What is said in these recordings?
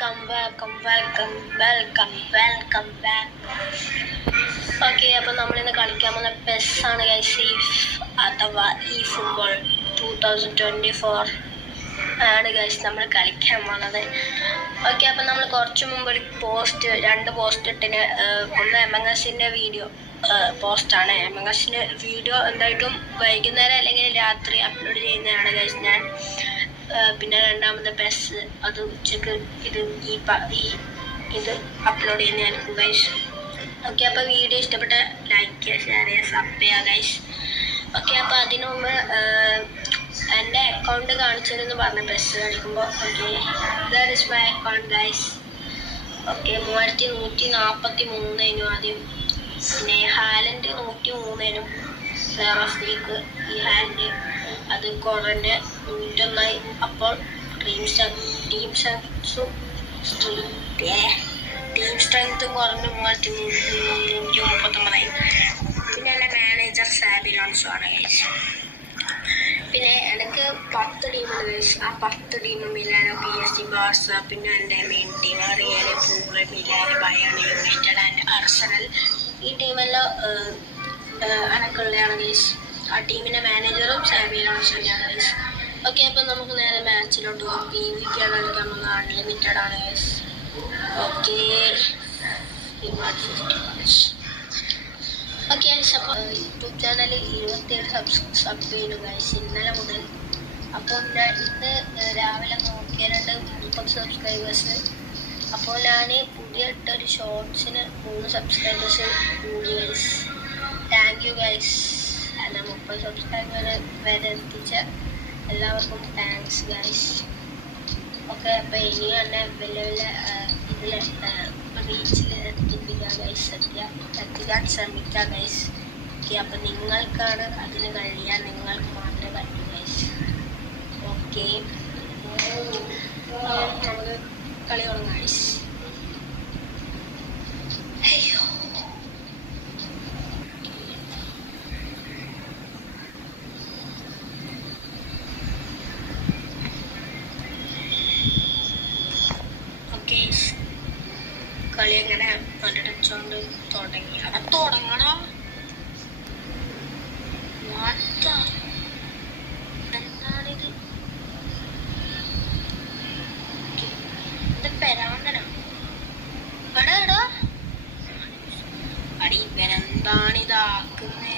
Welcome back. Okay, അപ്പം നമ്മളിന്ന് കളിക്കാൻ പോകുന്ന പെസ്സാണ് ഗൈസ്, അഥവാ ഈ ഫുട്ബോൾ 2024 ആണ് ഗൈസ് നമ്മൾ കളിക്കാൻ പോകുന്നത്. ഓക്കെ, അപ്പം നമ്മൾ കുറച്ച് മുമ്പ് ഒരു രണ്ട് പോസ്റ്റ് ഇട്ടിന്. ഒന്ന് എമംഗസിൻ്റെ വീഡിയോ പോസ്റ്റാണ്. എമംഗസിൻ്റെ വീഡിയോ എന്തായിട്ടും വൈകുന്നേരം അല്ലെങ്കിൽ രാത്രി അപ്ലോഡ് ചെയ്യുന്നതാണ് ഗൈസ് ഞാൻ. പിന്നെ രണ്ടാമത്തെ പെസ് അത് ഉച്ചക്ക് ഇത് അപ്ലോഡ് ചെയ്യുന്നതായിരിക്കും ഗൈസ്. ഓക്കെ, അപ്പോൾ വീഡിയോ ഇഷ്ടപ്പെട്ട ലൈക്ക് ചെയ്യുക, ഷെയർ ചെയ്യുക, സബ് ചെയ്യുക ഗൈസ്. ഓക്കെ, അപ്പോൾ അതിനു മുമ്പ് എൻ്റെ അക്കൗണ്ട് കാണിച്ചതെന്ന് പറഞ്ഞ പെസ് കാണിക്കുമ്പോൾ okay, that is my account guys. Okay, 3143 ആദ്യം. പിന്നെ ഹാലൻഡ് 103 പ്ലെയർ ഓഫ് വീക്ക് ഈ ഹാലൻഡ്. അത് കോറൻ്റെ 101. അപ്പോൾ ടീം സ്ട്രെങ്ത്തും കുറഞ്ഞ് 339. പിന്നെ എൻ്റെ മാനേജർ സാബി ലോൺസോ ആണ് ഗൈസ്. പിന്നെ എനിക്ക് 10 ടീമുണ്ട് ഗൈസ്. ആ 10 ടീം മിലാനോ, PSG, ബാർസ. പിന്നെ എൻ്റെ main team Real, Pool, Milan, Bayern, United and Arsenal. ഈ ടീമെല്ലാം അനക്കുള്ളതാണ് ഗൈസ്. ആ ടീമിൻ്റെ മാനേജറും സാബി ലോൺസോ തന്നെയാണ് ഗൈസ്. ഓക്കെ, അപ്പം നമുക്ക് നേരെ മാച്ചിലോട്ട് പോകാം. PvP ആണ് കളിക്കാൻ പോകുന്നത്. അൺലിമിറ്റഡ് ആണ് ഗൈസ്. Okay, okay guys. അപ്പോൾ യൂട്യൂബ് ചാനൽ 27 സബ് ചെയ്യുന്നു ഗൈസ് ഇന്നലെ മുതൽ. അപ്പോൾ ഇന്ന് രാവിലെ നോക്കിയാലുണ്ട് 30 സബ്സ്ക്രൈബേഴ്സ്. അപ്പോൾ ഞാൻ പുതിയ ഇട്ടൊരു ഷോർട്സിന് 3 സബ്സ്ക്രൈബേഴ്സ് കൂടി ഗൈസ്. Thank you guys. എന്നെ 30 സബ്സ്ക്രൈബർ വരെ എത്തിച്ച എല്ലാവർക്കും താങ്ക്സ് ഗൈസ്. ഓക്കെ, അപ്പോൾ ഇനി തന്നെ വലിയ ഇതിൽ റീച്ചിൽ എത്തിക്കാൻ ഗൈസ്, എത്തിക്കാൻ ശ്രമിക്കാം ഗൈസ്. ഓക്കെ, അപ്പം നിങ്ങൾക്കാണ് അതിന് കഴിയാൻ, നിങ്ങൾക്ക് മാത്രമേ പറ്റൂ ഗൈസ്. ഓക്കെ, നമുക്ക് കളി തുടങ്ങാം ഗൈസ്. അയ്യോ, കളി എങ്ങനെ കണ്ടിടച്ചോണ്ട് തുടങ്ങി. അവിടെ തുടങ്ങണോ? എന്താണിത്? ഇത് പെരാന്തനാ? എടാ അടി, ഇവനെന്താണിതാക്കുന്നേ?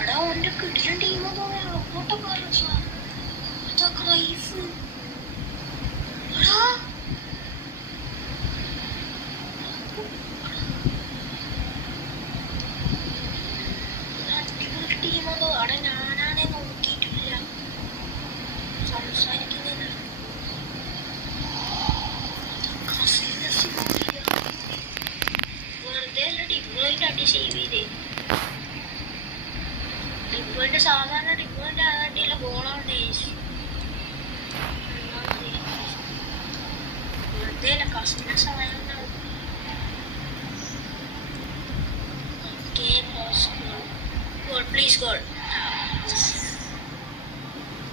എടാ, ഓൻ്റെ കിടിലൻ ടീമോ റോബോട്ടോ കാലോസാ. അതൊക്കെ ലൈഫ്. എടാ അടിപൊളി ടീമോ. അവിടെ ഞാനാണെ നോക്കിയിട്ടില്ല, സംസാരിക്കുന്നില്ല. വെറുതെ അല്ല ഡിപ്പോയിൻ്റെ അടി സേവ് ചെയ്തേ. ഡിപ്പോയിൻ്റെ സാധാരണ ഡിപ്പോയിൻ്റെ അടിയുള്ള ഗോളാണ് ഗൈസ്. വെറുതെ അല്ല, കസിൻ്റെ സഹായം ഉണ്ടാവും. Okay, goal please, goal.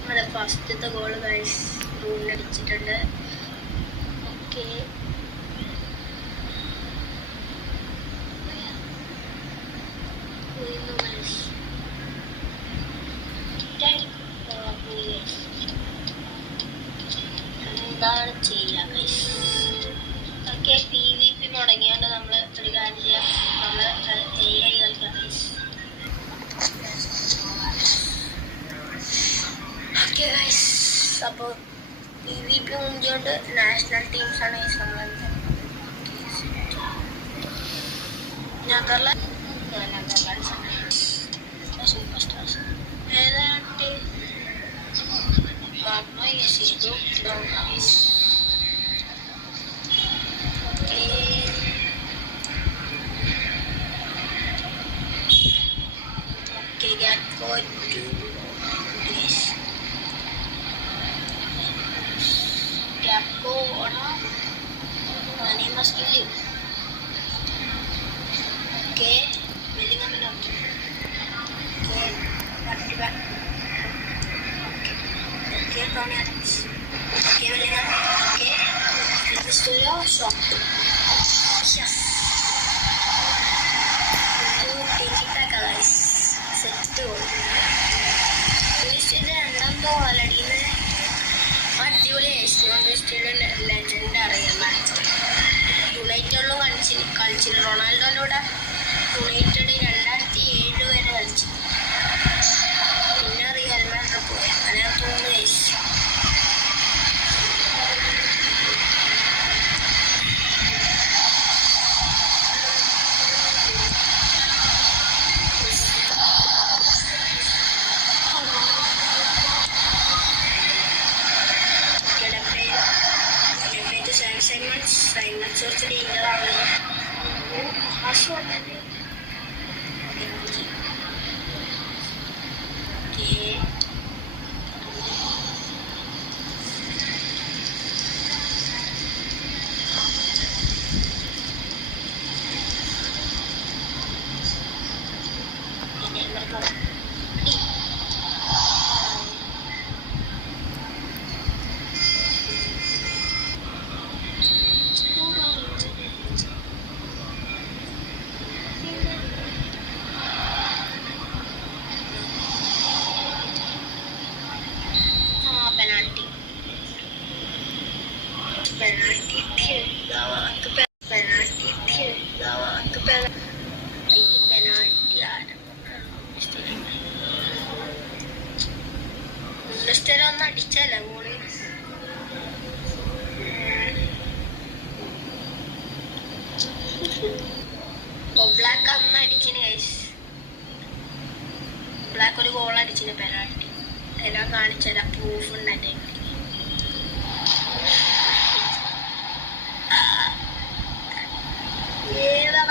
നമ്മുടെ ഫസ്റ്റത്തെ ഗോൾ ഗൈസ് റൂമിലടിച്ചിട്ടുണ്ട്. ഓക്കെ, എന്താണ് ചെയ്യുക ഗൈസ്. ഓക്കെ, PvP മുടങ്ങിയാണ്ട് നമ്മൾ ഒരു കാര്യം ചെയ്യാം, നമ്മൾ AI കളിക്കാം ഗൈസ്. ഓക്കെ ഗൈസ്, അപ്പോൾ PvP മുങ്ങിയോണ്ട് നാഷണൽ ടീംസാണ് ഗൈസ്. നമ്മൾ നെതർലാൻഡ്സ് ആണ് സൂപ്പർ സ്റ്റാർസ്. ഏതാണ്ട് Okay, get 4 2 guys. आपको और नहीं मुश्किल ओके बिल्डिंग में ना ओके बात ओके तो नहीं okay building okay this to your shop yes to take it back guys set to this is രണ്ടാമത്തെ ഓൾറെഡി അടിപൊളി ലെജൻഡ് അറിയാം യുണൈറ്റഡിലും കളിച്ചു റൊണാൾഡോൻ്റെ കൂടെ യുണൈറ്റഡ് 2007 വരെ കളിച്ചു പിന്നെ റിയൽ മാഡ്രിഡ് പോയി അങ്ങനെ തോന്നുന്നു ഗൈസ് കുറച്ച് ഡേഞ്ചറാണ് ഹാഷ് വന്നത് ഒന്ന് അടിച്ചല്ല ഗോളി ബ്ലാക്ക് അന്ന് അടിച്ചിന് ഗൈസ് ബ്ലാക്ക് ഒരു ഗോൾ അടിച്ചിന് പെനാൽറ്റി എല്ലാം കാണിച്ചല്ല പ്രൂഫ് ഉണ്ടായിട്ട് ഏതാ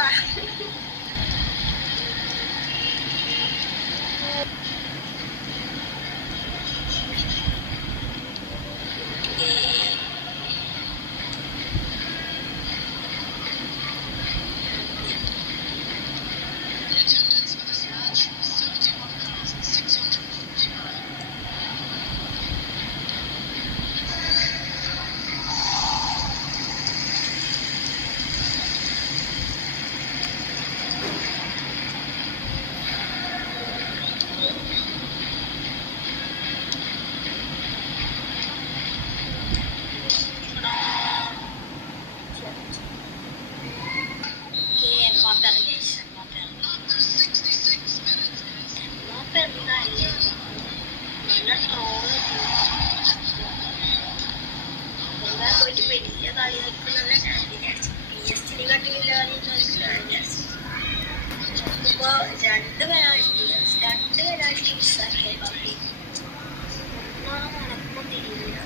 വലിയ കളി നിൽക്കുന്നല്ല ഞാൻ വിചാരിച്ചു PSG കാട്ടി വലിയ കളി വിചാരിച്ചു ഇപ്പൊ രണ്ട് പെനാൽറ്റി മിസ്സാക്കിയായി ഒന്നാണ് നടക്കുമ്പോൾ തിരിയില്ല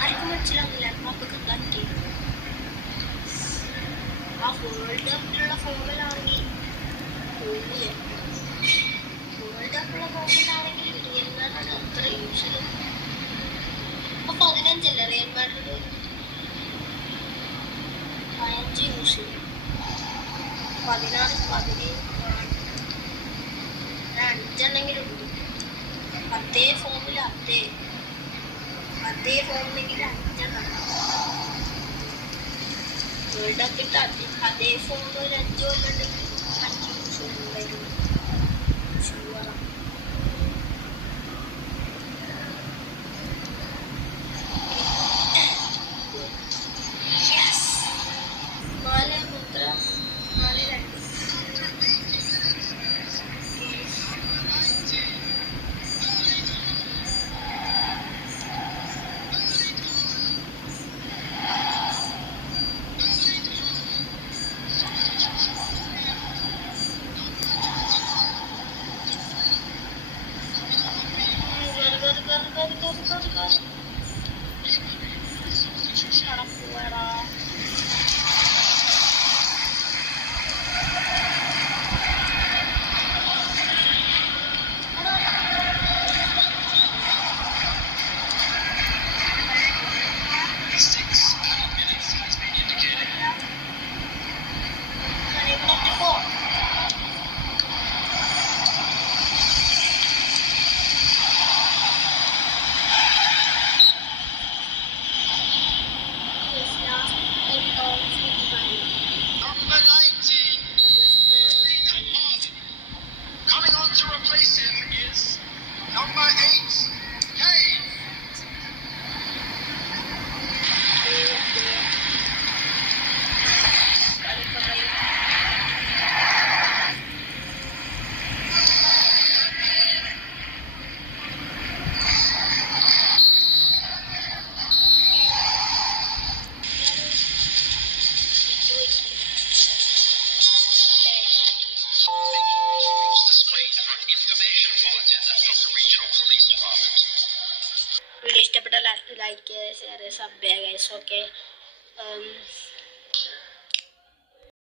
ആർക്കും മനസ്സിലാവില്ല അപ്പൊക്കെ കത്തി ആ വേൾഡ് കപ്പിലുള്ള ഫോമിലാണെങ്കിൽ വേൾഡ് കപ്പിലുള്ള ഫോമിലാണെങ്കിൽ റിയൽമാഡ്രിഡ് അത്ര യൂഷ്വൽ അപ്പൊ 15 റിയൽ മാഡ്രിഡ് 15 യൂഷ്വൽ 16 17 5 ഉണ്ട് അതേ ഫോമിൽ അതേ ഫോമിലെങ്കിൽ 5 വേൾഡ് കപ്പിട്ട് അതേ ഫോമിൽ ഒരു 5 കൊല്ലുണ്ടെങ്കിൽ 5 യൂഷ്വൽ ഉണ്ടായിരുന്നു ഷുവറാണ് ലൈക്ക് ചെയ്യുക, ഷെയർ ചെയ്യുക, സബ് ചെയ്യുക ഗൈസ്. ഓക്കെ,